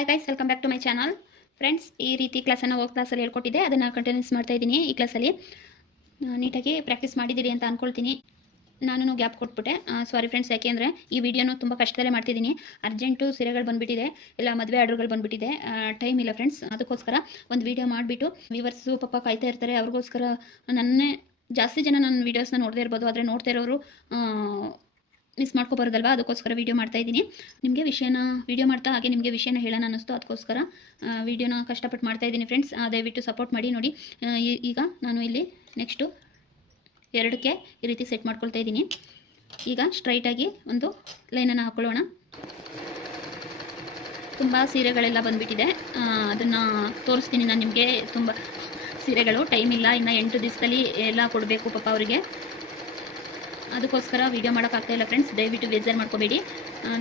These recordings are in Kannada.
Hi guys, welcome back to my channel. Friends, ಈ ರೀತಿ ಕ್ಲಾಸನ್ನು ಕ್ಲಾಸಲ್ಲಿ ಹೇಳ್ಕೊಟ್ಟಿದ್ದೆ, ಅದನ್ನು ಕಂಟಿನ್ಯೂಸ್ ಮಾಡ್ತಾ ಇದ್ದೀನಿ. ಈ ಕ್ಲಾಸಲ್ಲಿ ನೀಟಾಗಿ ಪ್ರಾಕ್ಟೀಸ್ ಮಾಡಿದ್ದೀರಿ ಅಂತ ಅಂದ್ಕೊಳ್ತೀನಿ. ನಾನು ಗ್ಯಾಪ್ ಕೊಟ್ಬಿಟ್ಟೆ, ಸಾರಿ ಫ್ರೆಂಡ್ಸ್. ಯಾಕೆಂದರೆ ಈ ವಿಡಿಯೋನು ತುಂಬ ಕಷ್ಟದಲ್ಲೇ ಮಾಡ್ತಿದ್ದೀನಿ. ಅರ್ಜೆಂಟು ಸೀರೆಗಳು ಬಂದುಬಿಟ್ಟಿದೆ, ಎಲ್ಲ ಮದುವೆ ಆರ್ಡ್ರ್ಗಳು ಬಂದುಬಿಟ್ಟಿದೆ, ಟೈಮ್ ಇಲ್ಲ ಫ್ರೆಂಡ್ಸ್. ಅದಕ್ಕೋಸ್ಕರ ಒಂದು ವಿಡಿಯೋ ಮಾಡಿಬಿಟ್ಟು ವ್ಯೂವರ್ಸು ಪಾಪ ಕಾಯ್ತಾ ಇರ್ತಾರೆ. ಅವ್ರಿಗೋಸ್ಕರ ನನ್ನೇ ಜಾಸ್ತಿ ಜನ ನನ್ನ ವೀಡಿಯೋಸ್ನ ನೋಡದೇ ಇರ್ಬೋದು, ಆದರೆ ನೋಡ್ತಾ ಇರೋರು ಮಿಸ್ ಮಾಡ್ಕೊಬಾರ್ದಲ್ವಾ, ಅದಕ್ಕೋಸ್ಕರ ವೀಡಿಯೋ ಮಾಡ್ತಾ ಇದ್ದೀನಿ. ನಿಮಗೆ ವೀಡಿಯೋ ಮಾಡ್ತಾ ಹಾಗೆ ನಿಮಗೆ ವಿಷಯನ ಹೇಳೋಣ ಅನ್ನಿಸ್ತು, ಅದಕ್ಕೋಸ್ಕರ ವೀಡಿಯೋನ ಕಷ್ಟಪಟ್ಟು ಮಾಡ್ತಾ ಇದ್ದೀನಿ ಫ್ರೆಂಡ್ಸ್. ದಯವಿಟ್ಟು ಸಪೋರ್ಟ್ ಮಾಡಿ. ನೋಡಿ, ಈಗ ನಾನು ಇಲ್ಲಿ ನೆಕ್ಸ್ಟು 2ಕ್ಕೆ ಈ ರೀತಿ ಸೆಟ್ ಮಾಡ್ಕೊಳ್ತಾ ಇದ್ದೀನಿ. ಈಗ ಸ್ಟ್ರೈಟಾಗಿ ಒಂದು ಲೈನನ್ನು ಹಾಕ್ಕೊಳ್ಳೋಣ. ತುಂಬ ಸೀರೆಗಳೆಲ್ಲ ಬಂದುಬಿಟ್ಟಿದೆ, ಅದನ್ನು ತೋರಿಸ್ತೀನಿ ನಾನು ನಿಮಗೆ. ತುಂಬ ಸೀರೆಗಳು, ಟೈಮ್ ಇಲ್ಲ, ಇನ್ನು 8 ದಿವಸದಲ್ಲಿ ಎಲ್ಲ ಕೊಡಬೇಕು ಪಾಪ ಅವರಿಗೆ. ಅದಕ್ಕೋಸ್ಕರ ವೀಡಿಯೋ ಮಾಡೋಕ್ಕಾಗ್ತಾಯಿಲ್ಲ ಫ್ರೆಂಡ್ಸ್. ದಯವಿಟ್ಟು ಬೇಜಾರು ಮಾಡ್ಕೋಬೇಡಿ.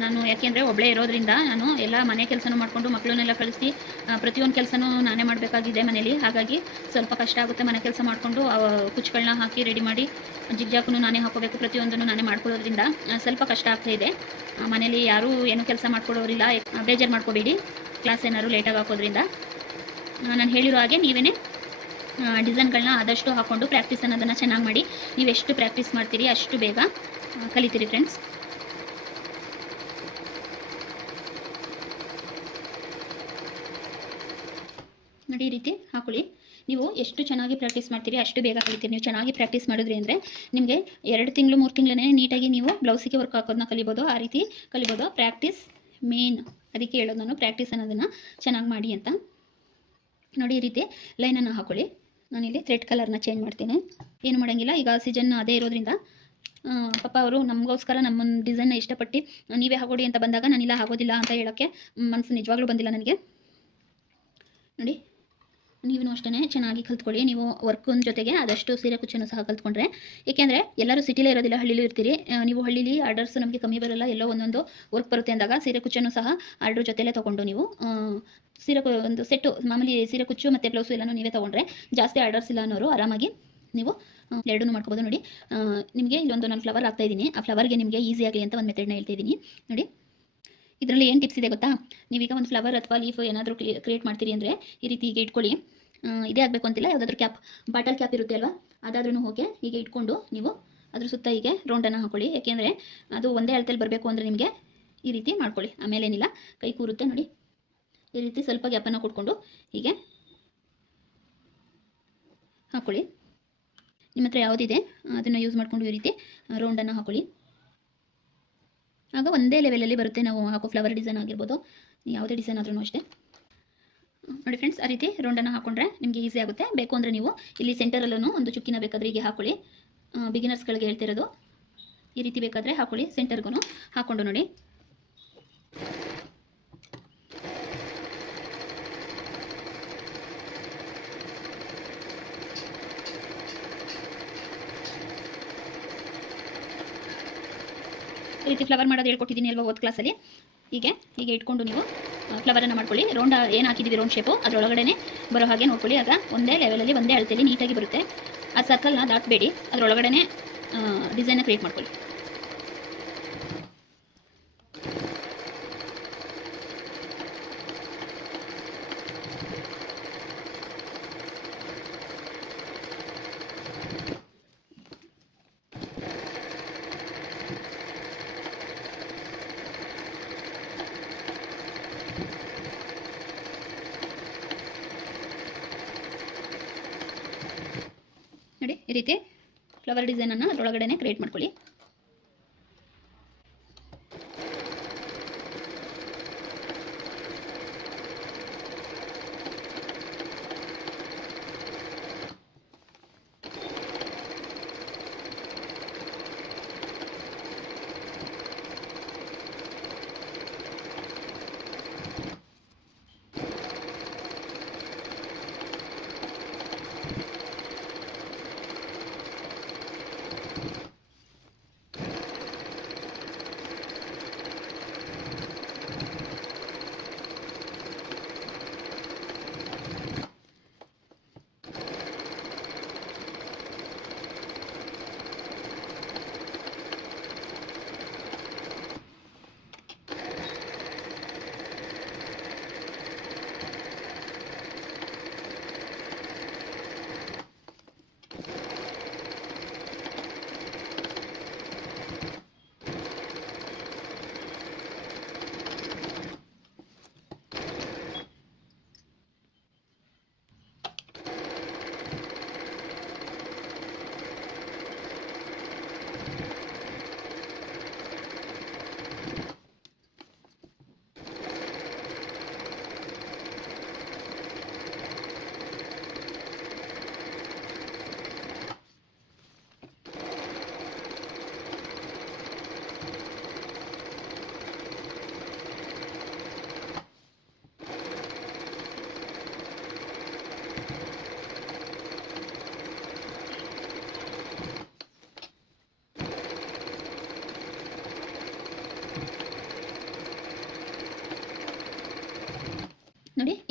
ನಾನು ಯಾಕೆಂದರೆ ಒಬ್ಬಳೇ ಇರೋದ್ರಿಂದ ನಾನು ಎಲ್ಲ ಮನೆ ಕೆಲಸನೂ ಮಾಡಿಕೊಂಡು ಮಕ್ಕಳನ್ನೆಲ್ಲ ಕಳಿಸಿ ಪ್ರತಿಯೊಂದು ಕೆಲಸನೂ ನಾನೇ ಮಾಡಬೇಕಾಗಿದೆ ಮನೇಲಿ. ಹಾಗಾಗಿ ಸ್ವಲ್ಪ ಕಷ್ಟ ಆಗುತ್ತೆ. ಮನೆ ಕೆಲಸ ಮಾಡಿಕೊಂಡು ಕುಚ್ಚುಗಳನ್ನ ಹಾಕಿ ರೆಡಿ ಮಾಡಿ ಜಿಗ್ಜಾಕನ್ನು ನಾನೇ ಹಾಕೋಬೇಕು, ಪ್ರತಿಯೊಂದನ್ನು ನಾನೇ ಮಾಡ್ಕೊಳ್ಳೋದ್ರಿಂದ ಸ್ವಲ್ಪ ಕಷ್ಟ ಆಗ್ತಾಯಿದೆ. ಮನೇಲಿ ಯಾರೂ ಏನೂ ಕೆಲಸ ಮಾಡ್ಕೊಡೋರಿಲ್ಲ, ಬೇಜಾರು ಮಾಡ್ಕೋಬೇಡಿ. ಕ್ಲಾಸ್ ಏನಾದ್ರು ಲೇಟಾಗಿ ಹಾಕೋದ್ರಿಂದ. ನಾನು ಹೇಳಿರೋ ಹಾಗೆ ನೀವೇ ಡಿಸೈನ್ಗಳನ್ನ ಆದಷ್ಟು ಹಾಕ್ಕೊಂಡು ಪ್ರಾಕ್ಟೀಸ್ ಅನ್ನೋದನ್ನು ಚೆನ್ನಾಗಿ ಮಾಡಿ. ನೀವು ಎಷ್ಟು ಪ್ರಾಕ್ಟೀಸ್ ಮಾಡ್ತೀರಿ ಅಷ್ಟು ಬೇಗ ಕಲಿತೀರಿ ಫ್ರೆಂಡ್ಸ್. ನೋಡಿ, ಈ ರೀತಿ ಹಾಕೊಳ್ಳಿ. ನೀವು ಎಷ್ಟು ಚೆನ್ನಾಗಿ ಪ್ರಾಕ್ಟೀಸ್ ಮಾಡ್ತೀರಿ ಅಷ್ಟು ಬೇಗ ಕಲಿತೀರಿ. ನೀವು ಚೆನ್ನಾಗಿ ಪ್ರಾಕ್ಟೀಸ್ ಮಾಡಿದ್ರಿ ಅಂದರೆ ನಿಮಗೆ 2 ತಿಂಗಳು 3 ತಿಂಗಳೇ ನೀಟಾಗಿ ನೀವು ಬ್ಲೌಸಿಗೆ ವರ್ಕ್ ಹಾಕೋದನ್ನ ಕಲಿಬೋದು. ಆ ರೀತಿ ಕಲಿಬೋದು. ಪ್ರಾಕ್ಟೀಸ್ ಮೇನ್, ಅದಕ್ಕೆ ಹೇಳೋದು ನಾನು, ಪ್ರಾಕ್ಟೀಸ್ ಅನ್ನೋದನ್ನು ಚೆನ್ನಾಗಿ ಮಾಡಿ ಅಂತ. ನೋಡಿ, ಈ ರೀತಿ ಲೈನನ್ನು ಹಾಕೊಳ್ಳಿ. ನಾನಿಲ್ಲಿ ಥ್ರೆಡ್ ಕಲರ್ನ ಚೇಂಜ್ ಮಾಡ್ತೀನಿ. ಏನು ಮಾಡೋಂಗಿಲ್ಲ, ಈಗ ಸೀಸನ್ ಅದೇ ಇರೋದ್ರಿಂದ ಪಾಪ ಅವರು ನಮಗೋಸ್ಕರ ನಮ್ಮ ಡಿಸೈನ್ನ ಇಷ್ಟಪಟ್ಟು ನೀವೇ ಹಾಕೊಡಿ ಅಂತ ಬಂದಾಗ ನಾನಿಲ್ಲ ಆಗೋದಿಲ್ಲ ಅಂತ ಹೇಳೋಕ್ಕೆ ಮನಸ್ಸು ನಿಜವಾಗ್ಲೂ ಬಂದಿಲ್ಲ ನನಗೆ. ನೋಡಿ, ನೀವು ಅಷ್ಟೇ ಚೆನ್ನಾಗಿ ಕಲ್ತ್ಕೊಳ್ಳಿ. ನೀವು ವರ್ಕಿನ ಜೊತೆಗೆ ಆದಷ್ಟು ಸೀರೆ ಕುಚ್ಚನ್ನು ಸಹ ಕಲ್ತ್ಕೊಂಡ್ರೆ, ಏಕೆಂದರೆ ಎಲ್ಲರೂ ಸಿಟಿಲೇ ಇರೋದಿಲ್ಲ, ಹಳ್ಳಿಲೂ ಇರ್ತೀರಿ. ನೀವು ಹಳ್ಳಿಲಿ ಆರ್ಡರ್ಸ್ ನಮಗೆ ಕಮ್ಮಿ ಬರೋಲ್ಲ, ಎಲ್ಲೋ ಒಂದೊಂದು ವರ್ಕ್ ಬರುತ್ತೆ ಅಂದಾಗ ಸೀರೆ ಕುಚ್ಚನ್ನು ಸಹ ಆರ್ಡ್ರ್ ಜೊತೆಲೇ ತೊಗೊಂಡು ನೀವು ಸೀರೆ ಒಂದು ಸೆಟ್ಟು ಮಾಮೂಲಿ ಸೀರೆ ಕುಚ್ಚು ಮತ್ತು ಬ್ಲೌಸು ಎಲ್ಲನೂ ನೀವೇ ತೊಗೊಂಡ್ರೆ ಜಾಸ್ತಿ ಆರ್ಡರ್ಸ್ ಇಲ್ಲ ಅನ್ನೋರು ಆರಾಮಾಗಿ ನೀವು ಎರಡನ್ನೂ ಮಾಡ್ಕೋಬೋದು. ನೋಡಿ, ನಿಮಗೆ ಇಲ್ಲೊಂದು ನಾನು ಫ್ಲವರ್ ಹಾಕ್ತಾಯಿದ್ದೀನಿ. ಆ ಫ್ಲವರ್ಗೆ ನಿಮಗೆ ಈಸಿ ಆಗಲಿ ಅಂತ ಒಂದು ಮೆಥಡ್ನ ಹೇಳ್ತಾಯಿದ್ದೀನಿ. ನೋಡಿ, ಇದರಲ್ಲಿ ಏನು ಟಿಪ್ಸ್ ಇದೆ ಗೊತ್ತಾ? ನೀವೀಗ ಒಂದು ಫ್ಲವರ್ ಅಥವಾ ಲೀಫ್ ಏನಾದರೂ ಕ್ರಿಯೇಟ್ ಮಾಡ್ತೀರಿ ಅಂದರೆ ಈ ರೀತಿ ಹೀಗೆ ಇಟ್ಕೊಳ್ಳಿ. ಇದೇ ಆಗಬೇಕು ಅಂತಿಲ್ಲ, ಯಾವುದಾದ್ರೂ ಕ್ಯಾಪ್, ಬಾಟಲ್ ಕ್ಯಾಪ್ ಇರುತ್ತೆ ಅಲ್ವಾ, ಅದಾದ್ರೂ ಓಕೆ. ಹೀಗೆ ಇಟ್ಕೊಂಡು ನೀವು ಅದ್ರ ಸುತ್ತ ಹೀಗೆ ರೌಂಡನ್ನು ಹಾಕೊಳ್ಳಿ. ಯಾಕೆಂದರೆ ಅದು ಒಂದೇ ಅಳತೆಯಲ್ಲಿ ಬರಬೇಕು ಅಂದರೆ ನಿಮಗೆ ಈ ರೀತಿ ಮಾಡ್ಕೊಳ್ಳಿ. ಆಮೇಲೇನಿಲ್ಲ, ಕೈ ಕೂರುತ್ತೆ. ನೋಡಿ, ಈ ರೀತಿ ಸ್ವಲ್ಪ ಗ್ಯಾಪನ್ನು ಕೊಟ್ಕೊಂಡು ಹೀಗೆ ಹಾಕ್ಕೊಳ್ಳಿ. ನಿಮ್ಮ ಹತ್ರ ಯಾವುದಿದೆ ಅದನ್ನು ಯೂಸ್ ಮಾಡಿಕೊಂಡು ಈ ರೀತಿ ರೌಂಡನ್ನು ಹಾಕೊಳ್ಳಿ. ಆಗ ಒಂದೇ ಲೆವೆಲಲ್ಲಿ ಬರುತ್ತೆ. ನಾವು ಹಾಕೋ ಫ್ಲವರ್ ಡಿಸೈನ್ ಆಗಿರ್ಬೋದು, ಯಾವುದೇ ಡಿಸೈನ್ ಆದ್ರೂ ಅಷ್ಟೇ. ನೋಡಿ ಫ್ರೆಂಡ್ಸ್, ಆ ರೀತಿ ರೌಂಡನ್ನು ಹಾಕೊಂಡ್ರೆ ನಿಮಗೆ ಈಸಿ ಆಗುತ್ತೆ. ಬೇಕು ಅಂದರೆ ನೀವು ಇಲ್ಲಿ ಸೆಂಟರಲ್ಲೂ ಒಂದು ಚುಕ್ಕಿನ ಬೇಕಾದರೆ ಹೀಗೆ ಹಾಕೊಳ್ಳಿ. ಬಿಗಿನರ್ಸ್ಗಳಿಗೆ ಹೇಳ್ತಿರೋದು, ಈ ರೀತಿ ಬೇಕಾದರೆ ಹಾಕೊಳ್ಳಿ. ಸೆಂಟರ್ಗೂ ಹಾಕ್ಕೊಂಡು ನೋಡಿ. ಈ ರೀತಿ ಫ್ಲವರ್ ಮಾಡೋದು ಹೇಳ್ಕೊಟ್ಟಿದ್ದೀನಿ ಅಲ್ವಾ ಓದ್ ಕ್ಲಾಸಲ್ಲಿ. ಹೀಗೆ ಇಟ್ಕೊಂಡು ನೀವು ಫ್ಲವರನ್ನು ಮಾಡ್ಕೊಳ್ಳಿ. ರೌಂಡ್ ಏನು ಹಾಕಿದ್ದೀವಿ ರೌಂಡ್ ಶೇಪು ಅದರೊಳಗಡೆ ಬರೋ ಹಾಗೆ ನೋಡ್ಕೊಳ್ಳಿ. ಆಗ ಒಂದೇ ಲೆವೆಲಲ್ಲಿ ಒಂದೇ ಅಳತೆಯಲ್ಲಿ ನೀಟಾಗಿ ಬರುತ್ತೆ. ಆ ಸರ್ಕಲ್ನ ದಾಟಬೇಡಿ, ಅದರೊಳಗಡೆ ಡಿಸೈನ್ನ ಕ್ರಿಯೇಟ್ ಮಾಡ್ಕೊಳ್ಳಿ. ನೋಡಿ, ಈ ರೀತಿ ಫ್ಲವರ್ ಡಿಸೈನನ್ನು ಅದರೊಳಗಡೆ ಕ್ರಿಯೇಟ್ ಮಾಡ್ಕೊಳ್ಳಿ.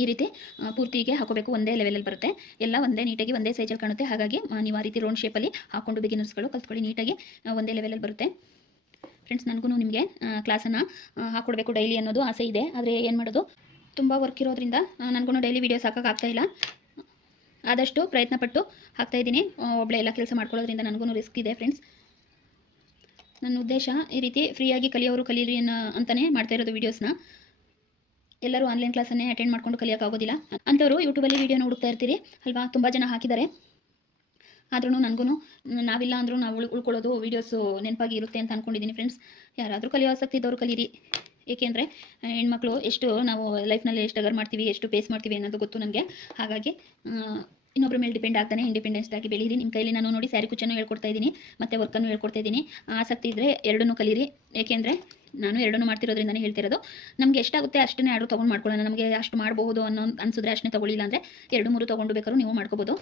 ಈ ರೀತಿ ಪೂರ್ತಿಗೆ ಹಾಕೋಬೇಕು. ಒಂದೇ ಲೆವೆಲಲ್ಲಿ ಬರುತ್ತೆ, ಎಲ್ಲ ಒಂದೇ ನೀಟಾಗಿ ಒಂದೇ ಸೈಜಲ್ಲಿ ಕಾಣುತ್ತೆ. ಹಾಗಾಗಿ ನೀವು ಆ ರೀತಿ ರೌಂಡ್ ಶೇಪಲ್ಲಿ ಹಾಕ್ಕೊಂಡು ಬಿಗಿನರ್ಸ್ಗಳು ಕಲ್ತ್ಕೊಳ್ಳಿ. ನೀಟಾಗಿ ಒಂದೇ ಲೆವೆಲಲ್ಲಿ ಬರುತ್ತೆ. ಫ್ರೆಂಡ್ಸ್, ನನಗೂ ನಿಮಗೆ ಕ್ಲಾಸನ್ನು ಹಾಕ್ಕೊಡ್ಬೇಕು ಡೈಲಿ ಅನ್ನೋದು ಆಸೆ ಇದೆ. ಆದರೆ ಏನು ಮಾಡೋದು, ತುಂಬ ವರ್ಕ್ ಇರೋದ್ರಿಂದ ನನಗೂ ಡೈಲಿ ವೀಡಿಯೋಸ್ ಹಾಕೋಕ್ಕಾಗ್ತಾಯಿಲ್ಲ. ಆದಷ್ಟು ಪ್ರಯತ್ನಪಟ್ಟು ಹಾಕ್ತಾಯಿದ್ದೀನಿ. ಒಬ್ಬಳೆ ಎಲ್ಲ ಕೆಲಸ ಮಾಡ್ಕೊಳ್ಳೋದ್ರಿಂದ ನನಗೂ ರಿಸ್ಕ್ ಇದೆ ಫ್ರೆಂಡ್ಸ್. ನನ್ನ ಉದ್ದೇಶ ಈ ರೀತಿ ಫ್ರೀಯಾಗಿ ಕಲಿಯೋರು ಕಲೀರಿ ಅಂತಲೇ ಮಾಡ್ತಾ ಇರೋದು ವೀಡಿಯೋಸ್ನ. ಎಲ್ಲರೂ ಆನ್ಲೈನ್ ಕ್ಲಾಸನ್ನೇ ಅಟೆಂಡ್ ಮಾಡ್ಕೊಂಡು ಕಲಿಯೋಕ್ಕಾಗೋದಿಲ್ಲ. ಅಂಥವ್ರು ಯೂಟ್ಯೂಬಲ್ಲಿ ವೀಡಿಯೋನ ಹುಡುಕ್ತಾ ಇರ್ತೀರಿ ಅಲ್ವಾ. ತುಂಬ ಜನ ಹಾಕಿದ್ದಾರೆ, ಆದ್ರೂ ನನಗೂ ನಾವಿಲ್ಲ ಅಂದರೂ ನಾವು ಉಳ್ಕೊಳ್ಳೋದು ವೀಡಿಯೋಸು ನೆನಪಾಗಿ ಇರುತ್ತೆ ಅಂತ ಅಂದ್ಕೊಂಡಿದ್ದೀನಿ ಫ್ರೆಂಡ್ಸ್. ಯಾರಾದರೂ ಕಲಿಯೋ ಆಸಕ್ತಿ ಇದ್ದವರು ಕಲೀರಿ. ಏಕೆಂದರೆ ಹೆಣ್ಮಕ್ಳು ಎಷ್ಟು ನಾವು ಲೈಫ್ನಲ್ಲಿ ಎಷ್ಟು ಅಗರ್ ಮಾಡ್ತೀವಿ, ಎಷ್ಟು ಫೇಸ್ ಮಾಡ್ತೀವಿ ಅನ್ನೋದು ಗೊತ್ತು ನನಗೆ. ಹಾಗಾಗಿ ಇನ್ನೊಬ್ಬರ ಮೇಲೆ ಡಿಪೆಂಡ್ ಆಗ್ತಾನೆ ಇಂಡಿಪೆಂಡೆನ್ಸ್ ಆಗಿ ಬೆಳೀರಿ. ನಿಮ್ಮ ಕೈಲಿ ನಾನು ನೋಡಿ ಸ್ಯಾರಿ ಕುಚ್ಚನ್ನು ಹೇಳ್ಕೊಡ್ತಾ ಇದ್ದೀನಿ, ಮತ್ತು ವರ್ಕನ್ನು ಹೇಳ್ಕೊಡ್ತಾ ಇದ್ದೀನಿ. ಆಸಕ್ತಿ ಇದ್ದರೆ ಎರಡನ್ನೂ ಕಲೀರಿ. ಏಕೆಂದರೆ ನಾನು ಎರಡನ್ನೂ ಮಾಡ್ತಿರೋದ್ರಿಂದನೇ ಹೇಳ್ತಿರೋದು. ನಮಗೆ ಎಷ್ಟಾಗುತ್ತೆ ಅಷ್ಟನ್ನೇ ಆರ್ಡ್ರ್ ತೊಗೊಂಡು ಮಾಡ್ಕೊಳ್ಳೋಣ. ನಮಗೆ ಅಷ್ಟು ಮಾಡಬಹುದು ಅನಿಸಿದ್ರೆ ಅಷ್ಟನ್ನೇ ತೊಗೊಳ್ಳಿಲ್ಲ ಅಂದರೆ 2-3 ತೊಗೊಂಡು ಬೇಕಾದ್ರೂ ನೀವು ಮಾಡ್ಕೋಬೋದು.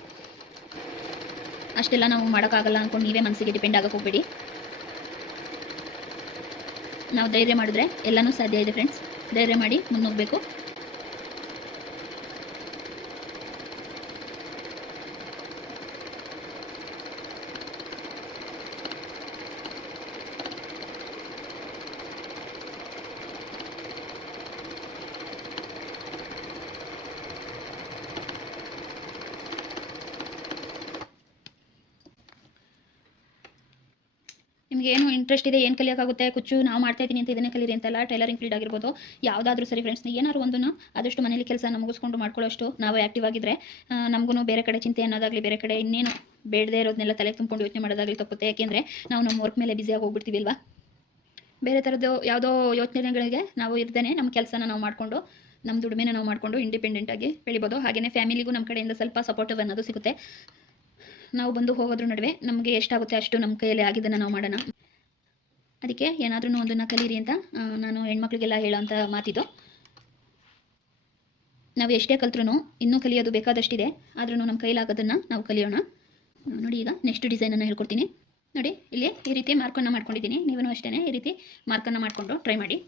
ಅಷ್ಟೆಲ್ಲ ನಾವು ಮಾಡೋಕ್ಕಾಗಲ್ಲ ಅಂದ್ಕೊಂಡು ನೀವೇ ಮನಸ್ಸಿಗೆ ಡಿಪೆಂಡ್ ಆಗೋಕ್ಕೆ ಹೋಗಬೇಡಿ. ನಾವು ಧೈರ್ಯ ಮಾಡಿದ್ರೆ ಎಲ್ಲನೂ ಸಾಧ್ಯ ಇದೆ ಫ್ರೆಂಡ್ಸ್. ಧೈರ್ಯ ಮಾಡಿ ಮುನ್ನೋಗಬೇಕು. ನಿಮಗೆ ಏನು ಇಂಟ್ರೆಸ್ಟ್ ಇದೆ, ಏನು ಕಲಿಯೋಕ್ಕಾಗುತ್ತೆ, ಕುಚ್ಚು ನಾವು ಮಾಡ್ತಾ ಇದ್ದೀನಿ ಅಂತ ಇದನ್ನೇ ಕಲೀರಿ ಅಂತಲ್ಲ. ಟೈಲರಿಂಗ್ ಫೀಲ್ಡ್ ಆಗಿರ್ಬೋದು, ಯಾವುದಾದ್ರೂ ಸರಿ ಫ್ರೆಂಡ್ಸ್. ಏನಾದ್ರು ಒಂದನ್ನು ಆದಷ್ಟು ಮನೇಲಿ ಕೆಲಸನ ಮುಗಿಸ್ಕೊಂಡು ಮಾಡ್ಕೊಳ್ಳೋಷ್ಟು ನಾವು ಆ್ಯಕ್ಟಿವ್ ಆಗಿದ್ದರೆ ನಮಗೂ ಬೇರೆ ಕಡೆ ಚಿಂತೆ ಅನ್ನೋದಾಗಲಿ, ಬೇರೆ ಕಡೆ ಇನ್ನೇನು ಬೇಡದೇ ಇರೋದನ್ನೆಲ್ಲ ತಲೆ ತುಂಬಿಕೊಂಡು ಯೋಚನೆ ಮಾಡೋದಾಗಲಿ ತಪ್ಪುತ್ತೆ. ಯಾಕೆಂದರೆ ನಾವು ನಮ್ಮ ವರ್ಕ್ ಮೇಲೆ ಬ್ಯುಸಿಯಾಗಿ ಹೋಗ್ಬಿಡ್ತೀವಿ ಅಲ್ವಾ. ಬೇರೆ ಥರದ್ದು ಯಾವುದೋ ಯೋಚನೆಗಳಿಗೆ ನಾವು ಇರ್ದೇನೆ ನಮ್ಮ ಕೆಲಸನ ನಾವು ಮಾಡಿಕೊಂಡು, ನಮ್ಮ ದುಡಿಮೆನ ನಾವು ಮಾಡಿಕೊಂಡು ಇಂಡಿಪೆಂಡೆಂಟಾಗಿ ಬೆಳಿಬೋದು. ಹಾಗೆಯೇ ಫ್ಯಾಮಿಲಿಗೂ ನಮ್ಮ ಕಡೆಯಿಂದ ಸ್ವಲ್ಪ ಸಪೋರ್ಟಿವ್ ಅನ್ನೋದು ಸಿಗುತ್ತೆ. ನಾವು ಬಂದು ಹೋಗೋದ್ರ ನಡುವೆ ನಮಗೆ ಎಷ್ಟಾಗುತ್ತೆ ಅಷ್ಟು ನಮ್ಮ ಕೈಯಲ್ಲಿ ಆಗಿದ್ದನ್ನು ನಾವು ಮಾಡೋಣ. ಅದಕ್ಕೆ ಏನಾದ್ರೂ ಒಂದನ್ನು ಕಲೀರಿ ಅಂತ ನಾನು ಹೆಣ್ಮಕ್ಳಿಗೆಲ್ಲ ಹೇಳೋಂಥ ಮಾತಿದು. ನಾವು ಎಷ್ಟೇ ಕಲ್ತ್ರೂ ಇನ್ನೂ ಕಲಿಯೋದು ಬೇಕಾದಷ್ಟಿದೆ. ಆದ್ರೂ ನಮ್ಮ ಕೈಲಾಗೋದನ್ನು ನಾವು ಕಲಿಯೋಣ. ನೋಡಿ, ಈಗ ನೆಕ್ಸ್ಟ್ ಡಿಸೈನನ್ನು ಹೇಳ್ಕೊಡ್ತೀನಿ. ನೋಡಿ, ಇಲ್ಲಿ ಈ ರೀತಿ ಮಾರ್ಕನ್ನು ಮಾಡ್ಕೊಂಡಿದ್ದೀನಿ. ನೀವೂ ಅಷ್ಟೇ ಈ ರೀತಿ ಮಾರ್ಕನ್ನು ಮಾಡಿಕೊಂಡು ಟ್ರೈ ಮಾಡಿ.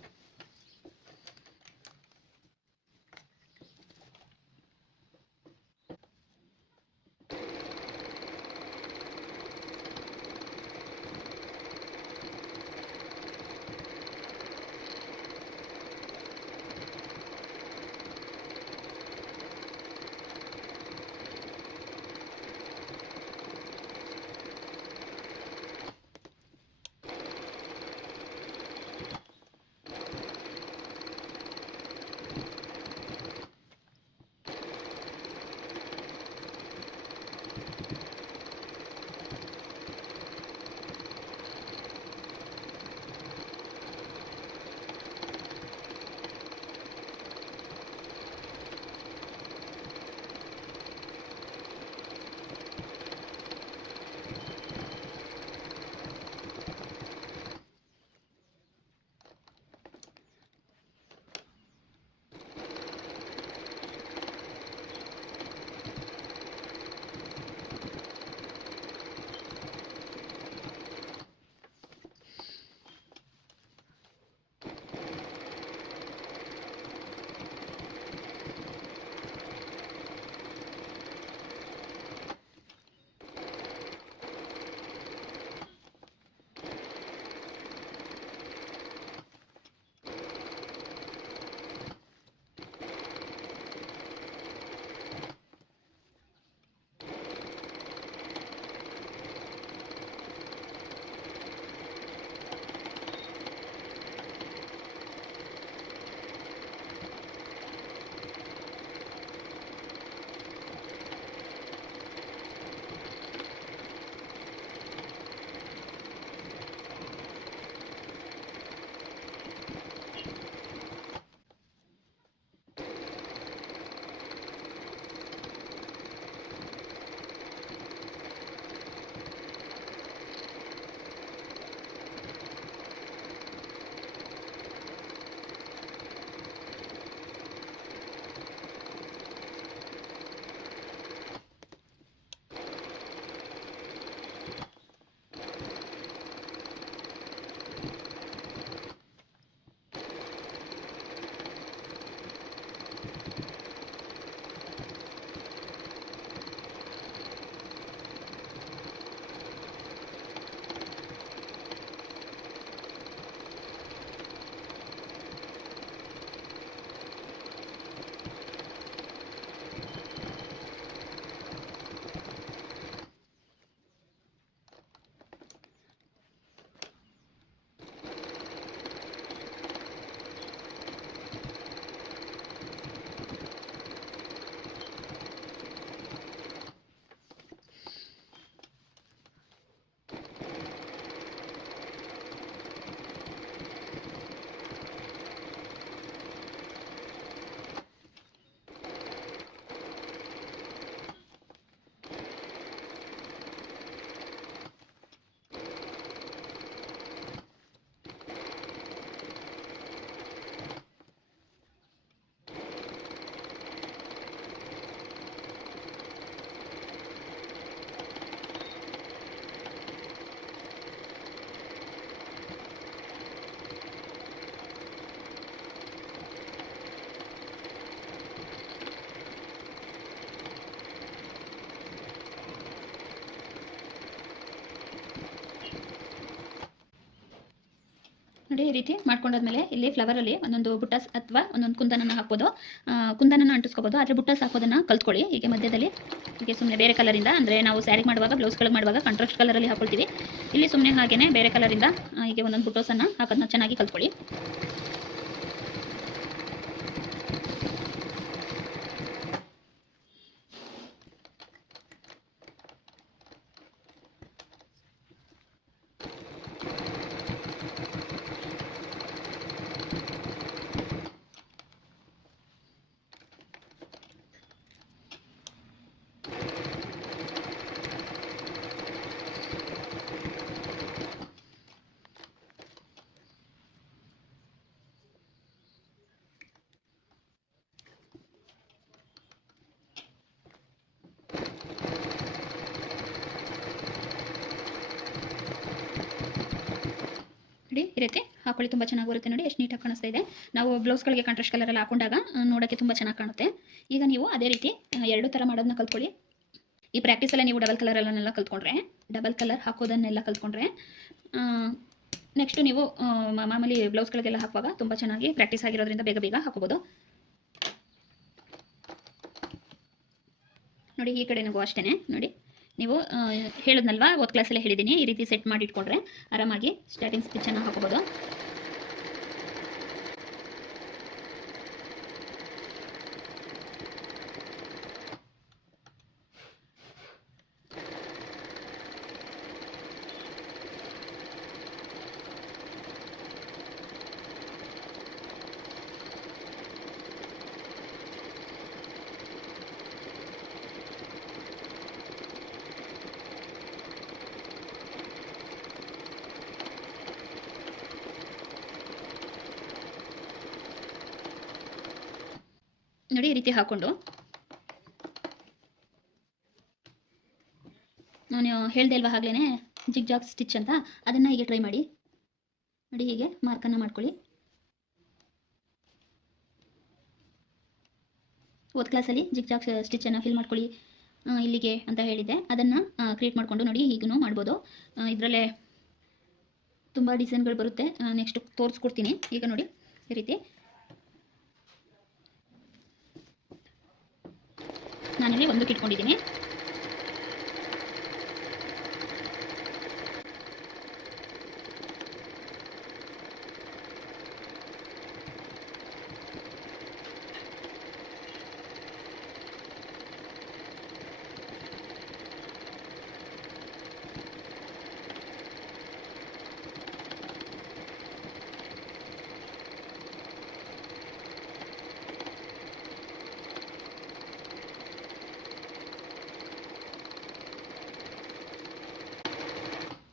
ನೋಡಿ ಈ ರೀತಿ ಮಾಡ್ಕೊಂಡಾದ್ಮೇಲೆ ಇಲ್ಲಿ ಫ್ಲವರಲ್ಲಿ ಒಂದೊಂದು ಬುಟ್ಟಾಸ್ ಅಥವಾ ಒಂದೊಂದು ಕುಂದನನ್ನು ಹಾಕ್ಬೋದು, ಕುಂದನನ್ನು ಅಂಟಿಸ್ಕೋಬೋದು. ಆದರೆ ಬುಟ್ಟಾಸ್ ಹಾಕೋದನ್ನು ಕಲ್ತ್ಕೊಳ್ಳಿ. ಹೀಗೆ ಮಧ್ಯದಲ್ಲಿ ಹೀಗೆ ಸುಮ್ಮನೆ ಬೇರೆ ಕಲರಿಂದ, ಅಂದರೆ ನಾವು ಸ್ಯಾರಿಗೆ ಮಾಡುವಾಗ ಬ್ಲೌಸ್ಗಳಿಗೆ ಮಾಡುವಾಗ ಕಾಂಟ್ರಾಸ್ಟ್ ಕಲರಲ್ಲಿ ಹಾಕೊಳ್ತೀವಿ. ಇಲ್ಲಿ ಸುಮ್ಮನೆ ಹಾಗೆಯೇ ಬೇರೆ ಕಲರಿಂದ ಹೀಗೆ ಒಂದೊಂದು ಬುಟ್ಟೋಸನ್ನು ಹಾಕೋದನ್ನ ಚೆನ್ನಾಗಿ ಕಲ್ತ್ಕೊಳ್ಳಿ. ನೋಡಿ ಈ ರೀತಿ ಹಾಕೊಳ್ಳಿ, ತುಂಬ ಚೆನ್ನಾಗಿ ಬರುತ್ತೆ. ನೋಡಿ ಎಷ್ಟು ನೀಟಾಗಿ ಕಾಣಿಸ್ತಾ ಇದೆ. ನಾವು ಬ್ಲೌಸ್ಗಳಿಗೆ ಕಾಂಟ್ರಾಸ್ಟ್ ಕಲರಲ್ಲಿ ಹಾಕೊಂಡಾಗ ನೋಡೋಕ್ಕೆ ತುಂಬ ಚೆನ್ನಾಗಿ ಕಾಣುತ್ತೆ. ಈಗ ನೀವು ಅದೇ ರೀತಿ ಎರಡು ಥರ ಮಾಡೋದನ್ನ ಕಲ್ತ್ಕೊಳ್ಳಿ. ಈ ಪ್ರಾಕ್ಟೀಸಲ್ಲಿ ನೀವು ಡಬಲ್ ಕಲರನ್ನೆಲ್ಲ ಕಲ್ತ್ಕೊಂಡ್ರೆ, ಡಬಲ್ ಕಲರ್ ಹಾಕೋದನ್ನೆಲ್ಲ ಕಲ್ತ್ಕೊಂಡ್ರೆ ನೆಕ್ಸ್ಟು ನೀವು ಮಾಮೂಲಿ ಬ್ಲೌಸ್ಗಳಿಗೆಲ್ಲ ಹಾಕುವಾಗ ತುಂಬ ಚೆನ್ನಾಗಿ ಪ್ರಾಕ್ಟೀಸ್ ಆಗಿರೋದ್ರಿಂದ ಬೇಗ ಬೇಗ ಹಾಕೋಬೋದು. ನೋಡಿ ಈ ಕಡೆನಿಗೂ ಅಷ್ಟೇ. ನೋಡಿ ನೀವು ಹೇಳಿದ್ನಲ್ವಾ, ಒಂದು ಕ್ಲಾಸಲ್ಲೇ ಹೇಳಿದ್ದೀನಿ, ಈ ರೀತಿ ಸೆಟ್ ಮಾಡಿ ಇಟ್ಕೊಂಡ್ರೆ ಆರಾಮಾಗಿ ಸ್ಟಾರ್ಟಿಂಗ್ ಸ್ಟಿಚ್ಚನ್ನು ಹಾಕೋಬೋದು. ನೋಡಿ ಈ ರೀತಿ ಹಾಕ್ಕೊಂಡು ನಾನು ಹೇಳ್ದೆ ಅಲ್ವಾ ಆಗಲೇ ಜಿಗ್ ಜಾಗ್ ಸ್ಟಿಚ್ ಅಂತ, ಅದನ್ನು ಹೀಗೆ ಟ್ರೈ ಮಾಡಿ. ನೋಡಿ ಹೀಗೆ ಮಾರ್ಕನ್ನು ಮಾಡ್ಕೊಳ್ಳಿ. ಓದ್ ಕ್ಲಾಸಲ್ಲಿ ಜಿಗ್ ಜಾಗ್ ಸ್ಟಿಚ್ಚನ್ನು ಫಿಲ್ ಮಾಡ್ಕೊಳ್ಳಿ ಇಲ್ಲಿಗೆ ಅಂತ ಹೇಳಿದ್ದೆ, ಅದನ್ನು ಕ್ರಿಯೇಟ್ ಮಾಡಿಕೊಂಡು ನೋಡಿ ಹೀಗೂ ಮಾಡ್ಬೋದು. ಇದರಲ್ಲೇ ತುಂಬ ಡಿಸೈನ್ಗಳು ಬರುತ್ತೆ, ನೆಕ್ಸ್ಟ್ ತೋರಿಸ್ಕೊಡ್ತೀನಿ. ಈಗ ನೋಡಿ ಈ ರೀತಿ ನಾನಲ್ಲಿ ಒಂದಕ್ಕೆ ಇಟ್ಕೊಂಡಿದ್ದೀನಿ.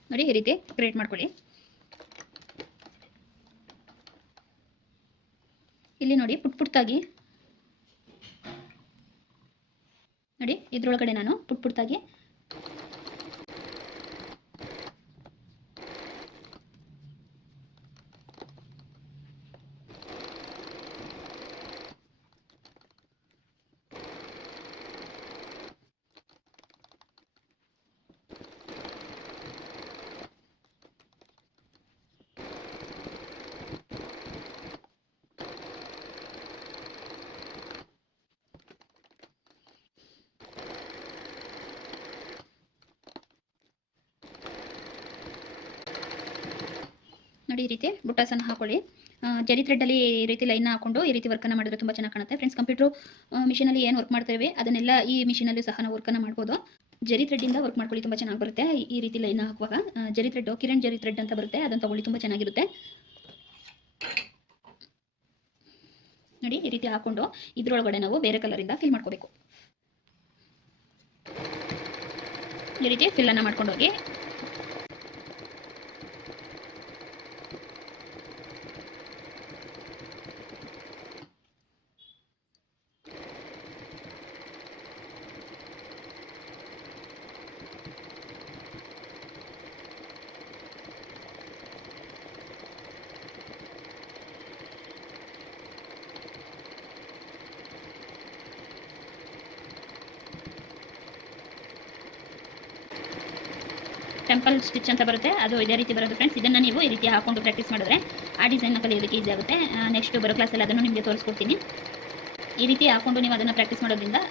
ನೋಡಿ ಈ ರೀತಿ ಕ್ರಿಯೇಟ್ ಮಾಡ್ಕೊಳ್ಳಿ. ಇಲ್ಲಿ ನೋಡಿ ಪುಟ್ಟಾಗಿ ನೋಡಿ, ಇದ್ರೊಳಗಡೆ ನಾನು ಪುಟ್ಟಾಗಿ ನೋಡಿ ಈ ರೀತಿ ಬುಟ್ಟಾಸನ್ನು ಹಾಕೊಳ್ಳಿ. ಜರಿ ಥ್ರೆಡ್ಡಲ್ಲಿ ಈ ರೀತಿ ಲೈನ್ ಹಾಕೊಂಡು ಈ ರೀತಿ ವರ್ಕನ್ನು ಮಾಡಿದ್ರೆ ತುಂಬ ಚೆನ್ನಾಗಿ ಕಾಣುತ್ತೆ. ಫ್ರೆಂಡ್ಸ್, ಕಂಪ್ಯೂಟರ್ ಮಿಷಿನಲ್ಲಿ ಏನು ವರ್ಕ್ ಮಾಡ್ತೇವೆ ಅದನ್ನೆಲ್ಲ ಈ ಮಿಷಿನಲ್ಲೂ ಸಹ ನಾವು ವರ್ಕನ್ನು ಮಾಡ್ಬೋದು. ಜರಿ ಥ್ರೆಡ್ಡಿಂದ ವರ್ಕ್ ಮಾಡ್ಕೊಳ್ಳಿ, ತುಂಬ ಚೆನ್ನಾಗಿ ಬರುತ್ತೆ. ಈ ರೀತಿ ಲೈನ್ ಹಾಕುವಾಗ ಜರಿ ಥ್ರೆಡ್, ಕಿರಣ್ ಜರಿ ಥ್ರೆಡ್ ಅಂತ ಬರುತ್ತೆ, ಅದನ್ನು ತಗೊಳ್ಳಿ, ತುಂಬ ಚೆನ್ನಾಗಿರುತ್ತೆ. ನೋಡಿ ಈ ರೀತಿ ಹಾಕೊಂಡು ಇದ್ರೊಳಗಡೆ ನಾವು ಬೇರೆ ಕಲರಿಂದ ಫಿಲ್ ಮಾಡ್ಕೋಬೇಕು. ಈ ರೀತಿ ಫಿಲ್ಲನ್ನು ಮಾಡ್ಕೊಂಡು ಹೋಗಿ ಟೆಂಪಲ್ ಸ್ಟಿಚ್ ಅಂತ ಬರುತ್ತೆ, ಅದು ಇದೇ ರೀತಿ ಬರುತ್ತೆ ಫ್ರೆಂಡ್ಸ್. ಇದನ್ನು ನೀವು ಈ ರೀತಿ ಹಾಕೊಂಡು ಪ್ರಾಕ್ಟೀಸ್ ಮಾಡಿದ್ರೆ ಆ ಡಿಸೈನ್ನ ಕಲಿಯೋದಕ್ಕೆ ಈಸಿ ಆಗುತ್ತೆ. ನೆಕ್ಸ್ಟ್ ಬರೋ ಕ್ಲಾಸಲ್ಲಿ ಅದನ್ನು ನಿಮಗೆ ತೋರಿಸ್ಕೊಡ್ತೀನಿ. ಈ ರೀತಿ ಹಾಕೊಂಡು ನೀವು ಅದನ್ನು ಪ್ರಾಕ್ಟೀಸ್ ಮಾಡೋದ್ರಿಂದ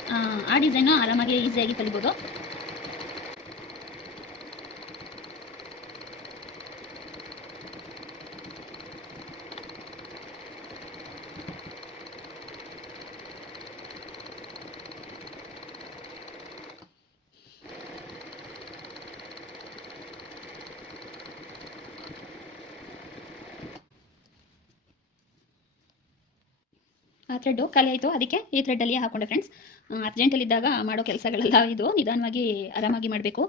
ಆ ಡಿಸೈನು ಆರಾಮಾಗಿ ಈಸಿಯಾಗಿ ಕಲಿಬೋದು. ಆ ಥ್ರೆಡ್ಡು ಖಾಲಿ ಆಯಿತು, ಅದಕ್ಕೆ ಈ ಥ್ರೆಡ್ಡಲ್ಲಿ ಹಾಕೊಂಡೆ ಫ್ರೆಂಡ್ಸ್. ಅರ್ಜೆಂಟಲ್ಲಿದ್ದಾಗ ಮಾಡೋ ಕೆಲಸಗಳೆಲ್ಲ ಇದು ನಿಧಾನವಾಗಿ ಆರಾಮಾಗಿ ಮಾಡಬೇಕು.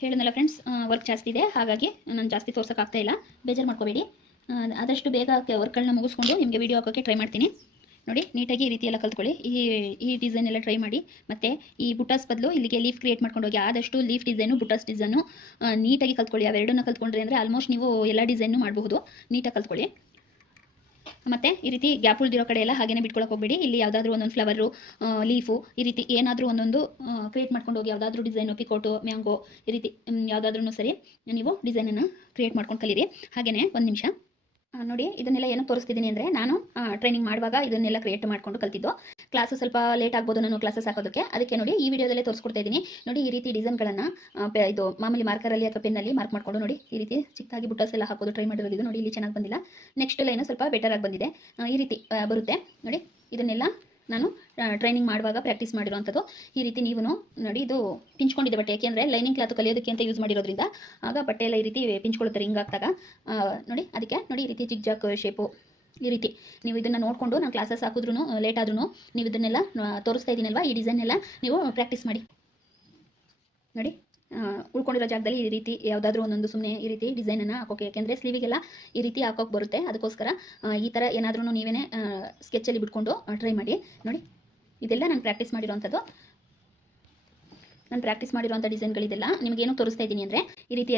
ಹೇಳಿದ್ನಲ್ಲ ಫ್ರೆಂಡ್ಸ್, ವರ್ಕ್ ಜಾಸ್ತಿ ಇದೆ, ಹಾಗಾಗಿ ನಾನು ಜಾಸ್ತಿ ತೋರ್ಸೋಕ್ಕಾಗ್ತಾ ಇಲ್ಲ, ಬೇಜಾರು ಮಾಡ್ಕೋಬೇಡಿ. ಆದಷ್ಟು ಬೇಗ ವರ್ಕ್ಗಳನ್ನ ಮುಗಿಸ್ಕೊಂಡು ನಿಮಗೆ ವೀಡಿಯೋ ಹಾಕೋಕ್ಕೆ ಟ್ರೈ ಮಾಡ್ತೀನಿ. ನೋಡಿ, ನೀಟಾಗಿ ಈ ರೀತಿ ಎಲ್ಲ ಕಲ್ತ್ಕೊಳ್ಳಿ. ಈ ಡಿಸೈನ್ ಎಲ್ಲ ಟ್ರೈ ಮಾಡಿ. ಮತ್ತು ಈ ಬುಟಾಸ್ ಬದಲು ಇಲ್ಲಿಗೆ ಲೀಫ್ ಕ್ರಿಯೇಟ್ ಮಾಡ್ಕೊಂಡು ಹೋಗಿ. ಆದಷ್ಟು ಲೀಫ್ ಡಿಸೈನು ಬುಟಾಸ್ ಡಿಸೈನು ನೀಟಾಗಿ ಕಲ್ತ್ಕೊಳ್ಳಿ. ಅವೆರಡನ್ನ ಕಲ್ತ್ಕೊಂಡ್ರೆ ಅಂದರೆ ಆಲ್ಮೋಸ್ಟ್ ನೀವು ಎಲ್ಲ ಡಿಸೈನು ಮಾಡಬಹುದು. ನೀಟಾಗಿ ಕಲ್ತ್ಕೊಳ್ಳಿ. ಮತ್ತು ಈ ರೀತಿ ಗ್ಯಾಪ್ ಉಳಿದಿರೋ ಕಡೆ ಎಲ್ಲ ಹಾಗೇನೆ ಬಿಟ್ಕೊಳಕ್ಕೆ ಹೋಗಬೇಡಿ. ಇಲ್ಲಿ ಯಾವುದಾದ್ರೂ ಒಂದೊಂದು ಫ್ಲವರು, ಲೀಫು, ಈ ರೀತಿ ಏನಾದರೂ ಒಂದೊಂದು ಕ್ರಿಯೇಟ್ ಮಾಡ್ಕೊಂಡು ಹೋಗಿ. ಯಾವುದಾದ್ರೂ ಡಿಸೈನು, ಪಿಕೋಟು, ಮ್ಯಾಂಗೋ, ಈ ರೀತಿ ಯಾವುದಾದ್ರೂ ಸರಿ ನೀವು ಡಿಸೈನನ್ನು ಕ್ರಿಯೇಟ್ ಮಾಡ್ಕೊಂಡು ಕಲೀರಿ. ಹಾಗೆಯೇ ಒಂದು ನಿಮಿಷ ನೋಡಿ, ಇದನ್ನೆಲ್ಲ ಏನೋ ತೋರಿಸ್ತಿದ್ದೀನಿ ಅಂದರೆ ನಾನು ಟ್ರೈನಿಂಗ್ ಮಾಡುವಾಗ ಇದನ್ನೆಲ್ಲ ಕ್ರಿಯೇಟ್ ಮಾಡ್ಕೊಂಡು ಕಲ್ತಿದ್ದು. ಕ್ಲಾಸು ಸ್ವಲ್ಪ ಲೇಟ್ ಆಗ್ಬೋದು ನಾನು ಕ್ಲಾಸಸ್ ಹಾಕೋದಕ್ಕೆ, ಅದಕ್ಕೆ ನೋಡಿ ಈ ವಿಡಿಯೋದಲ್ಲೇ ತೋರಿಸ್ಕೊಡ್ತಾ ಇದ್ದೀನಿ. ನೋಡಿ, ಈ ರೀತಿ ಡಿಸೈನ್ಗಳನ್ನು ಇದು ಮಾಮೂಲಿ ಮಾರ್ಕರಲ್ಲಿ ಅಥವಾ ಪೆನ್ನಲ್ಲಿ ಮಾರ್ಕ್ ಮಾಡ್ಕೊಂಡು ನೋಡಿ, ಈ ರೀತಿ ಚಿಕ್ಕದಾಗಿ ಬುಟ್ಟಸ್ ಎಲ್ಲ ಹಾಕೋದು ಟ್ರೈ ಮಾಡಿರೋದು. ನೋಡಿ, ಇಲ್ಲಿ ಚೆನ್ನಾಗಿ ಬಂದಿಲ್ಲ, ನೆಕ್ಸ್ಟ್ ಲೈನು ಸ್ವಲ್ಪ ಬೆಟರ್ ಆಗಿ ಬಂದಿದೆ. ಈ ರೀತಿ ಬರುತ್ತೆ ನೋಡಿ. ಇದನ್ನೆಲ್ಲ ನಾನು ಟ್ರೈನಿಂಗ್ ಮಾಡುವಾಗ ಪ್ರಾಕ್ಟೀಸ್ ಮಾಡಿರೋವಂಥದ್ದು. ಈ ರೀತಿ ನೀವು ನೋಡಿ, ಇದು ಪಿಂಚ್ಕೊಂಡಿದೆ ಬಟ್ಟೆ, ಏಕೆಂದರೆ ಲೈನಿಂಗ್ ಕ್ಲಾತ್ ಕಲಿಯೋದಕ್ಕೆ ಅಂತ ಯೂಸ್ ಮಾಡಿರೋದ್ರಿಂದ ಆಗ ಬಟ್ಟೆ ಎಲ್ಲ ಈ ರೀತಿ ಪಿಂಚ್ಕೊಳ್ಳುತ್ತೆ ರಿಂಗ್ ಆಗ್ತಾಗ. ನೋಡಿ, ಅದಕ್ಕೆ ನೋಡಿ ಈ ರೀತಿ ಜಿಗ್ಜಾಕ್ ಶೇಪು. ಈ ರೀತಿ ನೀವು ಇದನ್ನು ನೋಡಿಕೊಂಡು ನಾನು ಕ್ಲಾಸಸ್ ಹಾಕಿದ್ರೂ ಲೇಟ್ ಆದ್ರೂ ನೀವು ಇದನ್ನೆಲ್ಲ ತೋರಿಸ್ತಾ ಇದ್ದೀನಲ್ವ, ಈ ಡಿಸೈನ್ ಎಲ್ಲ ನೀವು ಪ್ರಾಕ್ಟೀಸ್ ಮಾಡಿ. ನೋಡಿ, ಉಳ್ಕೊಂಡಿರೋ ಜಾಗದಲ್ಲಿ ಈ ರೀತಿ ಯಾವುದಾದ್ರೂ ಒಂದೊಂದು ಸುಮ್ಮನೆ ಈ ರೀತಿ ಡಿಸೈನನ್ನು ಹಾಕೋಕೆ, ಯಾಕೆಂದರೆ ಸ್ಲೀವಿಗೆಲ್ಲ ಈ ರೀತಿ ಹಾಕೋಕೆ ಬರುತ್ತೆ. ಅದಕ್ಕೋಸ್ಕರ ಈ ಥರ ಏನಾದ್ರೂ ನೀವೇ ಸ್ಕೆಚ್ಚಲ್ಲಿ ಬಿಟ್ಕೊಂಡು ಟ್ರೈ ಮಾಡಿ. ನೋಡಿ, ಇದೆಲ್ಲ ನಾನು ಪ್ರಾಕ್ಟೀಸ್ ಮಾಡಿರೋವಂಥದ್ದು. ನಾನು ಪ್ರಾಕ್ಟೀಸ್ ಮಾಡಿರೋವಂಥ ಡಿಸೈನ್ಗಳಿದೆಲ್ಲ ನಿಮಗೇನು ತೋರಿಸ್ತಾ ಇದ್ದೀನಿ ಅಂದರೆ ಈ ರೀತಿ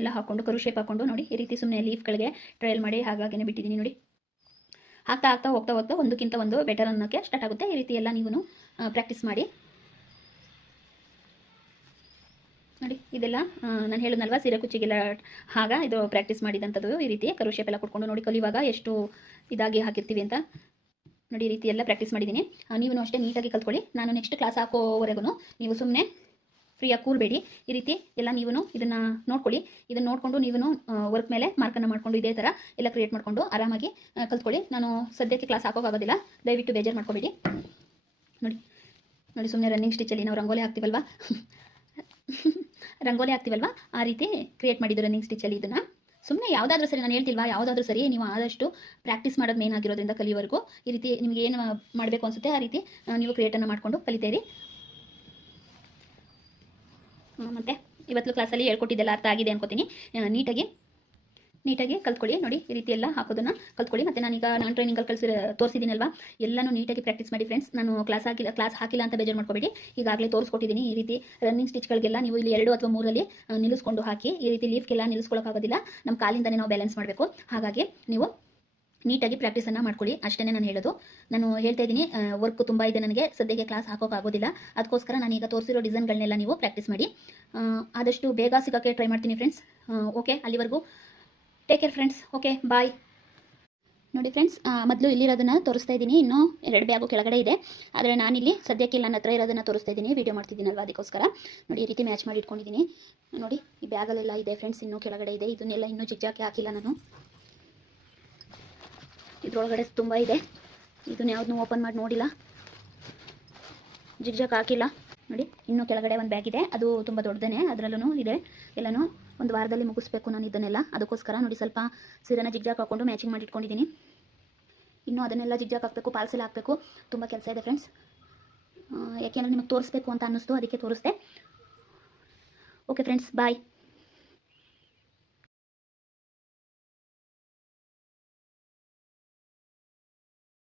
ಎಲ್ಲ ಹಾಕ್ಕೊಂಡು ಕರು ಶೇಪ್ ಹಾಕ್ಕೊಂಡು ನೋಡಿ, ಈ ರೀತಿ ಸುಮ್ಮನೆ ಲೀಫ್ಗಳಿಗೆ ಟ್ರಯಲ್ ಮಾಡಿ ಹಾಗಾಗೇ ಬಿಟ್ಟಿದ್ದೀನಿ. ನೋಡಿ, ಆಗ್ತಾ ಹೋಗ್ತಾ ಒಂದಕ್ಕಿಂತ ಒಂದು ಬೆಟರ್ ಅನ್ನೋಕ್ಕೆ ಸ್ಟಾರ್ಟ್ ಆಗುತ್ತೆ. ಈ ರೀತಿ ಎಲ್ಲ ನೀವು ಪ್ರಾಕ್ಟೀಸ್ ಮಾಡಿ. ನೋಡಿ, ಇದೆಲ್ಲ ನಾನು ಹೇಳಿದ್ನಲ್ವ, ಸೀರೆ ಕುಚ್ಚಿಗೆಲ್ಲ ಇದು ಪ್ರಾಕ್ಟೀಸ್ ಮಾಡಿದಂಥದ್ದು. ಈ ರೀತಿ ಕರು ಶೇಪ್ ಎಲ್ಲ ಕೊಟ್ಕೊಂಡು ನೋಡಿ, ಕಲಿಯುವಾಗ ಎಷ್ಟು ಇದಾಗಿ ಹಾಕಿರ್ತೀವಿ ಅಂತ ನೋಡಿ. ಈ ರೀತಿ ಎಲ್ಲ ಪ್ರಾಕ್ಟೀಸ್ ಮಾಡಿದ್ದೀನಿ. ನೀವು ಅಷ್ಟೇ ನೀಟಾಗಿ ಕಲ್ತ್ಕೊಳ್ಳಿ. ನಾನು ನೆಕ್ಸ್ಟ್ ಕ್ಲಾಸ್ ಹಾಕೋವರೆಗೂ ನೀವು ಸುಮ್ಮನೆ ಫ್ರೀಯಾಗಿ ಕೂರಬೇಡಿ. ಈ ರೀತಿ ಎಲ್ಲ ನೀವು ಇದನ್ನು ನೋಡ್ಕೊಳ್ಳಿ. ಇದನ್ನು ನೋಡಿಕೊಂಡು ನೀವು ವರ್ಕ್ ಮೇಲೆ ಮಾರ್ಕನ್ನು ಮಾಡಿಕೊಂಡು ಇದೇ ಥರ ಎಲ್ಲ ಕ್ರಿಯೇಟ್ ಮಾಡಿಕೊಂಡು ಆರಾಮಾಗಿ ಕಲ್ತ್ಕೊಳ್ಳಿ. ನಾನು ಸದ್ಯಕ್ಕೆ ಕ್ಲಾಸ್ ಹಾಕೋಕ್ಕಾಗೋದಿಲ್ಲ, ದಯವಿಟ್ಟು ಬೇಜಾರು ಮಾಡ್ಕೋಬೇಡಿ. ನೋಡಿ, ಸುಮ್ಮನೆ ರನ್ನಿಂಗ್ ಸ್ಟಿಚ್ಚಲ್ಲಿ ನಾವು ರಂಗೋಲಿ ಹಾಕ್ತೀವಲ್ವ ಆ ರೀತಿ ಕ್ರಿಯೇಟ್ ಮಾಡಿದ್ದು ರನ್ನಿಂಗ್ ಸ್ಟಿಚ್ಚಲ್ಲಿ. ಇದನ್ನು ಸುಮ್ಮನೆ ಯಾವುದಾದ್ರೂ ಸರಿ, ನಾನು ಹೇಳ್ತಿಲ್ವಾ, ಯಾವುದಾದ್ರೂ ಸರಿ ನೀವು ಆದಷ್ಟು ಪ್ರಾಕ್ಟೀಸ್ ಮಾಡೋದು ಮೇನ್ ಆಗಿರೋದ್ರಿಂದ ಕಲಿಯೋವರೆಗೂ ಈ ರೀತಿ ನಿಮಗೆ ಏನು ಮಾಡಬೇಕು ಅನಿಸುತ್ತೆ ಆ ರೀತಿ ನೀವು ಕ್ರಿಯೇಟನ್ನು ಮಾಡಿಕೊಂಡು ಕಲಿತೀರಿ. ಮತ್ತು ಇವತ್ತು ಕ್ಲಾಸಲ್ಲಿ ಹೇಳ್ಕೊಟ್ಟಿದ್ದೆಲ್ಲ ಅರ್ಥ ಆಗಿದೆ ಅನ್ಕೋತೀನಿ. ನೀಟಾಗಿ ಕಲ್ತ್ಕೊಳ್ಳಿ. ನೋಡಿ, ಈ ರೀತಿ ಎಲ್ಲ ಹಾಕೋದನ್ನು ಕಲ್ತ್ಕೊಳ್ಳಿ. ಮತ್ತು ನಾನು ಟ್ರೈನಿಂಗಲ್ಲಿ ತೋರಿಸಿದ್ದೀನಲ್ವ, ಎಲ್ಲನೂ ನೀಟಾಗಿ ಪ್ರಾಕ್ಟೀಸ್ ಮಾಡಿ ಫ್ರೆಂಡ್ಸ್. ನಾನು ಕ್ಲಾಸ್ ಹಾಕಿಲ್ಲ ಅಂತ ಬೇಜಾರು ಮಾಡ್ಕೋಬೇಡಿ. ಈಗಾಗಲೇ ತೋರಿಸ್ಕೊಟ್ಟಿದ್ದೀನಿ. ಈ ರೀತಿ ರನ್ನಿಂಗ್ ಸ್ಟಿಚ್ಗಳಿಗೆಲ್ಲ ನೀವು ಇಲ್ಲಿ 2 ಅಥವಾ 3ರಲ್ಲಿ ನಿಲ್ಲಿಸ್ಕೊಂಡು ಹಾಕಿ. ಈ ರೀತಿ ಲೀಫ್ಗೆಲ್ಲ ನಿಲ್ಲಿಸ್ಕೊಳ್ಳೋಕ್ಕಾಗೋದಿಲ್ಲ, ನಮ್ಮ ಕಾಲಿಂದನೇ ನಾವು ಬ್ಯಾಲೆನ್ಸ್ ಮಾಡಬೇಕು. ಹಾಗಾಗಿ ನೀವು ನೀಟಾಗಿ ಪ್ರಾಕ್ಟೀಸನ್ನು ಮಾಡ್ಕೊಳ್ಳಿ, ಅಷ್ಟೇ ನಾನು ಹೇಳೋದು. ನಾನು ಹೇಳ್ತಾ ಇದ್ದೀನಿ, ವರ್ಕ್ ತುಂಬ ಇದೆ ನನಗೆ, ಸದ್ಯಕ್ಕೆ ಕ್ಲಾಸ್ ಹಾಕೋಕ್ಕಾಗೋದಿಲ್ಲ. ಅದಕ್ಕೋಸ್ಕರ ನಾನೀಗ ತೋರಿಸಿರೋ ಡಿಸೈನ್ಗಳನ್ನೆಲ್ಲ ನೀವು ಪ್ರಾಕ್ಟೀಸ್ ಮಾಡಿ. ಆದಷ್ಟು ಬೇಗ ಸಿಗೋಕ್ಕೆ ಟ್ರೈ ಮಾಡ್ತೀನಿ ಫ್ರೆಂಡ್ಸ್. ಓಕೆ, ಅಲ್ಲಿವರೆಗೂ ಟೇಕ್ ಕೇರ್ ಫ್ರೆಂಡ್ಸ್. ಓಕೆ, ಬಾಯ್. ನೋಡಿ ಫ್ರೆಂಡ್ಸ್, ಮೊದಲು ಇಲ್ಲಿರೋದನ್ನು ತೋರಿಸ್ತಾ ಇದ್ದೀನಿ. ಇನ್ನೂ 2 ಬ್ಯಾಗು ಕೆಳಗಡೆ ಇದೆ, ಆದರೆ ನಾನಿಲ್ಲಿ ಸದ್ಯಕ್ಕೆ ನನ್ನ ಹತ್ರ ಇರೋದನ್ನು ತೋರಿಸ್ತಾ ಇದ್ದೀನಿ, ವೀಡಿಯೋ ಮಾಡ್ತಿದ್ದೀನಲ್ವ ಅದಕ್ಕೋಸ್ಕರ. ನೋಡಿ, ಈ ರೀತಿ ಮ್ಯಾಚ್ ಮಾಡಿ ಇಟ್ಕೊಂಡಿದ್ದೀನಿ. ನೋಡಿ, ಈ ಬ್ಯಾಗಲ್ಲೆಲ್ಲ ಇದೆ ಫ್ರೆಂಡ್ಸ್, ಇನ್ನೂ ಕೆಳಗಡೆ ಇದೆ. ಇದನ್ನೆಲ್ಲ ಇನ್ನೂ ಜಿಗ್ಜಾಕಿ ಹಾಕಿಲ್ಲ ನಾನು. ಇದ್ರೊಳಗಡೆ ತುಂಬ ಇದೆ, ಇದನ್ನ ಯಾವುದನ್ನೂ ಓಪನ್ ಮಾಡಿ ನೋಡಿಲ್ಲ, ಜಿಗ್ಜಾಕ್ ಹಾಕಿಲ್ಲ. ನೋಡಿ, ಇನ್ನೂ ಕೆಳಗಡೆ ಒಂದು ಬ್ಯಾಗ್ ಇದೆ, ಅದು ತುಂಬ ದೊಡ್ಡದೇ, ಅದರಲ್ಲೂ ಇದೆ. ಎಲ್ಲನೂ ಒಂದು ವಾರದಲ್ಲಿ ಮುಗಿಸ್ಬೇಕು ನಾನು ಇದನ್ನೆಲ್ಲ. ಅದಕ್ಕೋಸ್ಕರ ನೋಡಿ, ಸ್ವಲ್ಪ ಸೀರೆನ ಜಿಗ್ಜಾಕ್ ಹಾಕ್ಕೊಂಡು ಮ್ಯಾಚಿಂಗ್ ಮಾಡಿ ಇಟ್ಕೊಂಡಿದ್ದೀನಿ. ಇನ್ನೂ ಅದನ್ನೆಲ್ಲ ಜಿಗ್ಜಾಕ್ ಹಾಕಬೇಕು, ಪಾಲ್ಸೆಲ್ಲ ಹಾಕಬೇಕು, ತುಂಬ ಕೆಲಸ ಇದೆ ಫ್ರೆಂಡ್ಸ್. ಯಾಕೆಂದರೆ ನಿಮಗೆ ತೋರಿಸ್ಬೇಕು ಅಂತ ಅನ್ನಿಸ್ತು, ಅದಕ್ಕೆ ತೋರಿಸ್ದೆ. ಓಕೆ ಫ್ರೆಂಡ್ಸ್, ಬಾಯ್.